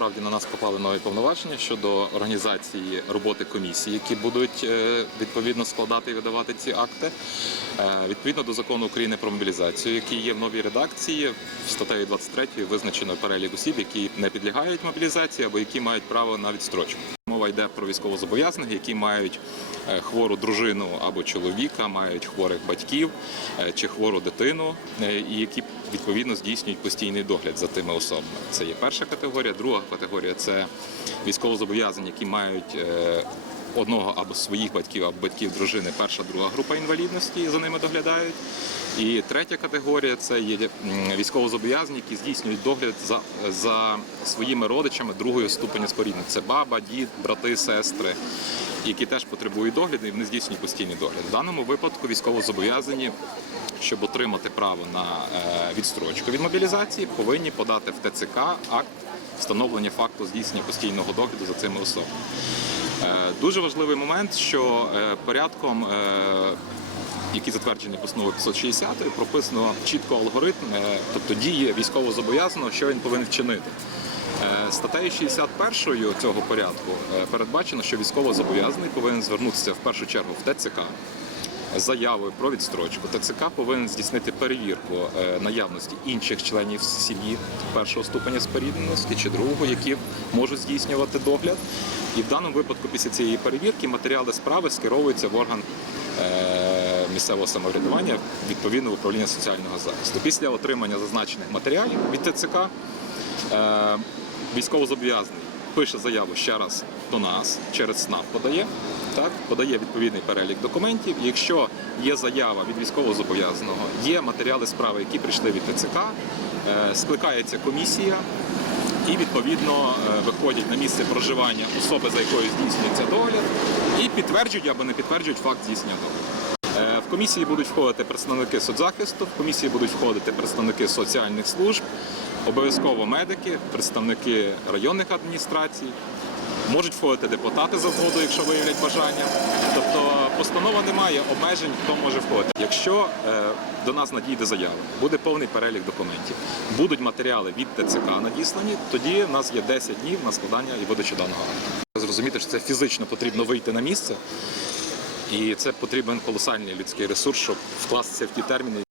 насправді на нас попали нові повноваження щодо організації роботи комісій, які будуть е, відповідно складати і видавати ці акти. Е, Відповідно до закону України про мобілізацію, який є в новій редакції, в статтею 23 визначено перелік осіб, які не підлягають мобілізації або які мають право на відстрочку. Мова йде про військовозобов'язаних, які мають е, хвору дружину або чоловіка, мають хворих батьків е, чи хвору дитину, е, і які відповідно здійснюють постійний догляд за тими особами. Це є перша категорія. Друга категорія це військовозобов'язані, які мають одного або своїх батьків, або батьків дружини, перша, друга група інвалідності, за ними доглядають. І третя категорія це є військовозобов'язані, які здійснюють догляд за, за своїми родичами другої ступеня споріднення. Це баба, дід, брати, сестри, які теж потребують догляду, і вони здійснюють постійний догляд. В даному випадку військовозобов'язані, щоб отримати право на е, відстрочку від мобілізації, повинні подати в ТЦК акт встановлення факту здійснення постійного догляду за цими особами. Е, Дуже важливий момент, що е, порядком, Які затверджені постанови постановою 560, прописано чітко алгоритм, е, тобто дії військовозобов'язаного, що він повинен вчинити. Е, Статтею 61 цього порядку е, передбачено, що військово зобов'язаний повинен звернутися в першу чергу в ТЦК заявою про відстрочку. ТЦК повинен здійснити перевірку е, наявності інших членів сім'ї першого ступеня спорідненості чи другого, які можуть здійснювати догляд. І в даному випадку, після цієї перевірки, матеріали справи скеровуються в орган е, місцевого самоврядування відповідно в управління соціального захисту. Після отримання зазначених матеріалів від ТЦК е, військовозобов'язаний пише заяву ще раз до нас через СНАП подає. Так, подає відповідний перелік документів. Якщо є заява від військовозобов'язаного, є матеріали справи, які прийшли від ТЦК, е, скликається комісія, і відповідно е, виходять на місце проживання особи, за якою здійснюється догляд, і підтверджують або не підтверджують факт здійснення догляду. Е, В комісії будуть входити представники соцзахисту, в комісії будуть входити представники соціальних служб, обов'язково медики, представники районних адміністрацій. Можуть входити депутати за згодою, якщо виявлять бажання. Тобто постанова не має обмежень, хто може входити. Якщо е, до нас надійде заява, буде повний перелік документів, будуть матеріали від ТЦК надіслані, тоді в нас є 10 днів на складання і видачу даного акту. Зрозуміти, що це фізично потрібно вийти на місце, і це потрібен колосальний людський ресурс, щоб вкластися в ті терміни,